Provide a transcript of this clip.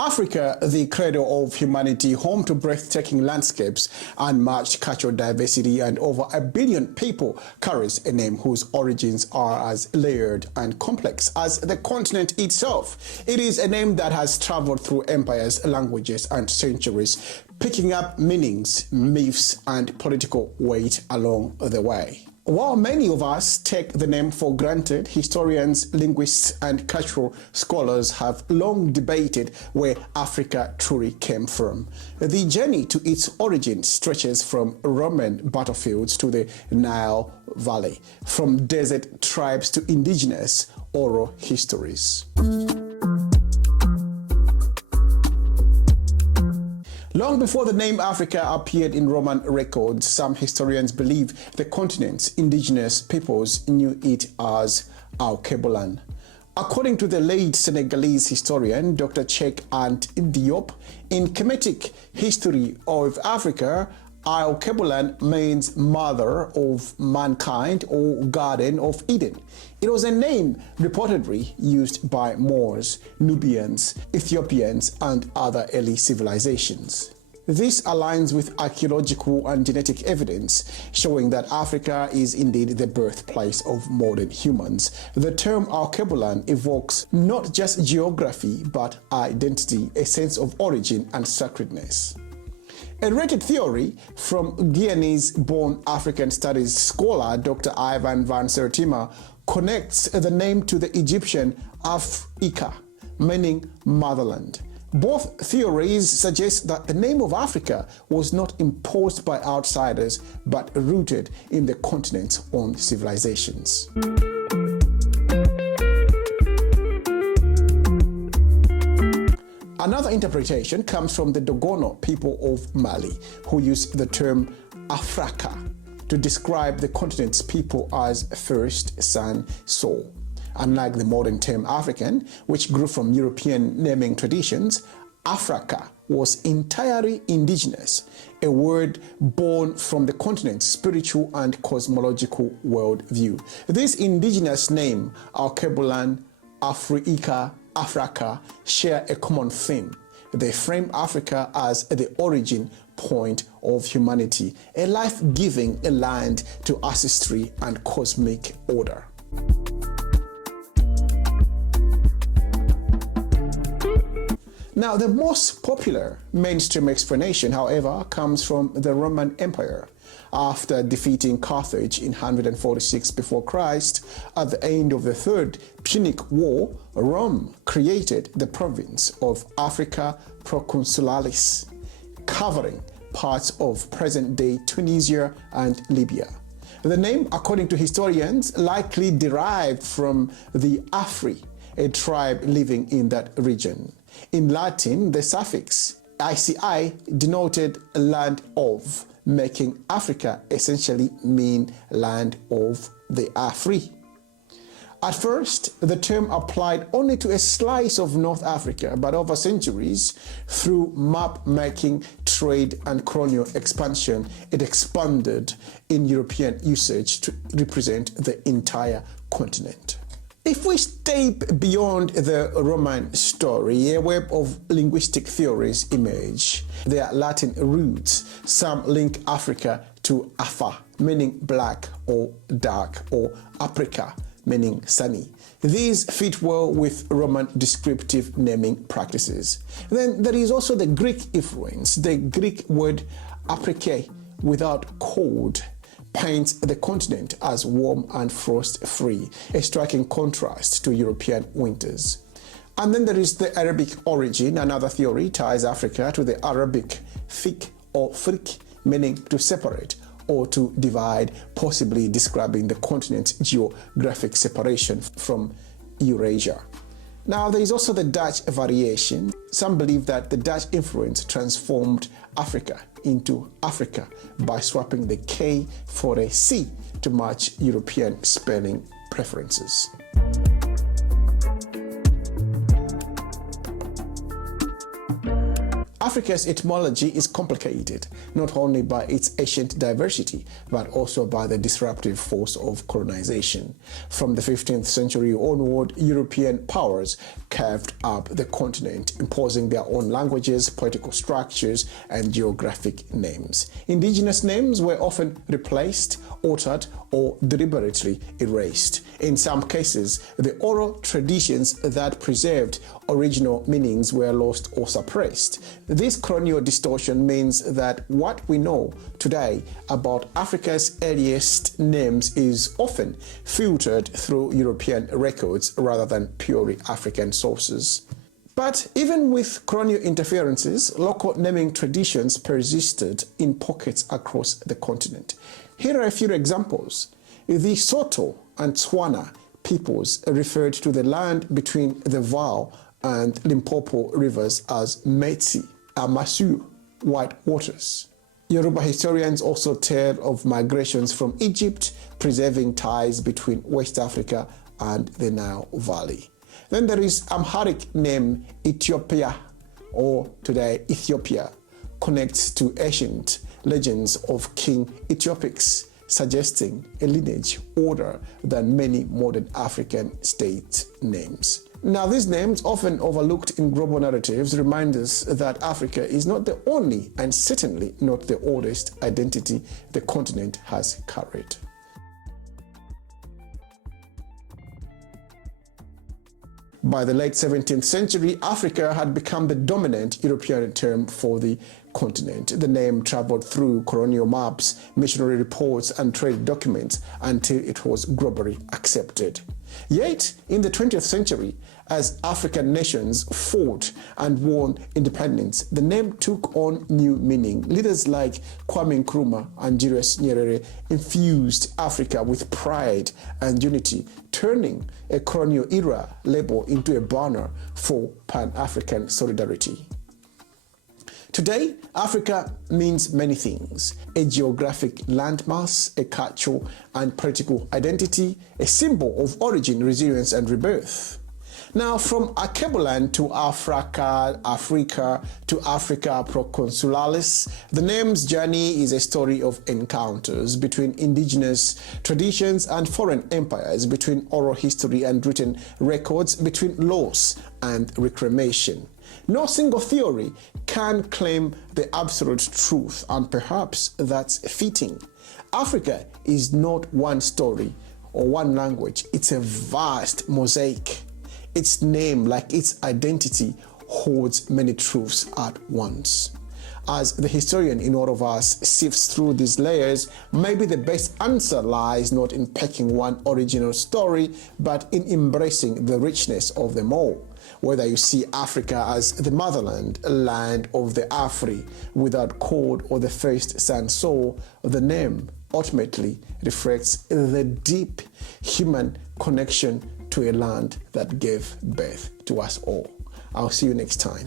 Africa, the cradle of humanity, home to breathtaking landscapes, unmatched cultural diversity, and over 1 billion people, carries a name whose origins are as layered and complex as the continent itself. It is a name that has traveled through empires, languages, and centuries, picking up meanings, myths, and political weight along the way. While many of us take the name for granted, historians, linguists, and cultural scholars have long debated where Africa truly came from. The journey to its origin stretches from Roman battlefields to the Nile Valley, from desert tribes to indigenous oral histories. Long before the name Africa appeared in Roman records, some historians believe the continent's indigenous peoples knew it as Alkebulan. According to the late Senegalese historian Dr. Cheikh Anta Diop, in Kemetic history of Africa, Alkebulan means mother of mankind or garden of Eden. It was a name reportedly used by Moors, Nubians, Ethiopians, and other early civilizations. This aligns with archaeological and genetic evidence showing that Africa is indeed the birthplace of modern humans. The term Alkebulan evokes not just geography but identity, a sense of origin and sacredness. A related theory from Guyanese-born African studies scholar Dr. Ivan van Sertima connects the name to the Egyptian Afrika, meaning motherland. Both theories suggest that the name of Africa was not imposed by outsiders but rooted in the continent's own civilizations. Another interpretation comes from the Dogono people of Mali, who use the term Afraka to describe the continent's people as first son soul. Unlike the modern term African, which grew from European naming traditions, Africa was entirely indigenous, a word born from the continent's spiritual and cosmological worldview. This indigenous name, Alkebulan, Afrika, Africa, share a common theme. They frame Africa as the origin point of humanity, a life-giving land to ancestry and cosmic order. Now, the most popular mainstream explanation, however, comes from the Roman Empire. After defeating Carthage in 146 before Christ, at the end of the Third Punic War, Rome created the province of Africa Proconsularis, covering parts of present-day Tunisia and Libya. The name, according to historians, likely derived from the Afri, a tribe living in that region. In Latin, the suffix ici denoted land of, making Africa essentially mean land of the Afri. At first, the term applied only to a slice of North Africa, but over centuries, through map-making, trade, and colonial expansion, it expanded in European usage to represent the entire continent. If we step beyond the Roman story, a web of linguistic theories emerge. Their Latin roots, some link Africa to Afa, meaning black or dark, or Aprika, meaning sunny. These fit well with Roman descriptive naming practices. Then there is also the Greek influence. The Greek word aprike, without cold, paints the continent as warm and frost-free, a striking contrast to European winters. And then there is the Arabic origin. Another theory ties Africa to the Arabic fik or frik, meaning to separate or to divide, possibly describing the continent's geographic separation from Eurasia. Now, there is also the Dutch variation. Some believe that the Dutch influence transformed Africa into Africa by swapping the K for a C to match European spelling preferences. Africa's etymology is complicated, not only by its ancient diversity, but also by the disruptive force of colonization. From the 15th century onward, European powers carved up the continent, imposing their own languages, political structures, and geographic names. Indigenous names were often replaced, altered, or deliberately erased. In some cases, the oral traditions that preserved original meanings were lost or suppressed. This colonial distortion means that what we know today about Africa's earliest names is often filtered through European records rather than purely African sources. But even with colonial interferences, local naming traditions persisted in pockets across the continent. Here are a few examples. The Soto and Tswana peoples referred to the land between the Vaal and Limpopo rivers as Metsi, Amasu, White Waters. Yoruba historians also tell of migrations from Egypt, preserving ties between West Africa and the Nile Valley. Then there is Amharic name Ethiopia, or today Ethiopia, connects to ancient legends of King Ethiopics, suggesting a lineage older than many modern African state names. Now, these names, often overlooked in global narratives, remind us that Africa is not the only and certainly not the oldest identity the continent has carried. By the late 17th century, Africa had become the dominant European term for the continent. The name traveled through colonial maps, missionary reports, and trade documents until it was globally accepted. Yet, in the 20th century, as African nations fought and won independence, the name took on new meaning. Leaders like Kwame Nkrumah and Julius Nyerere infused Africa with pride and unity, turning a colonial era label into a banner for Pan-African solidarity. Today, Africa means many things: a geographic landmass, a cultural and political identity, a symbol of origin, resilience, and rebirth. Now, from Akebuland to Africa to Africa Proconsulalis, the name's journey is a story of encounters between indigenous traditions and foreign empires, between oral history and written records, between loss and reclamation. No single theory can claim the absolute truth, and perhaps that's fitting. Africa is not one story or one language, it's a vast mosaic. Its name, like its identity, holds many truths at once. As the historian in all of us sifts through these layers, maybe the best answer lies not in picking one original story, but in embracing the richness of them all. Whether you see Africa as the motherland, land of the Afri, without code or the first sun soul, the name ultimately reflects the deep human connection to a land that gave birth to us all. I'll see you next time.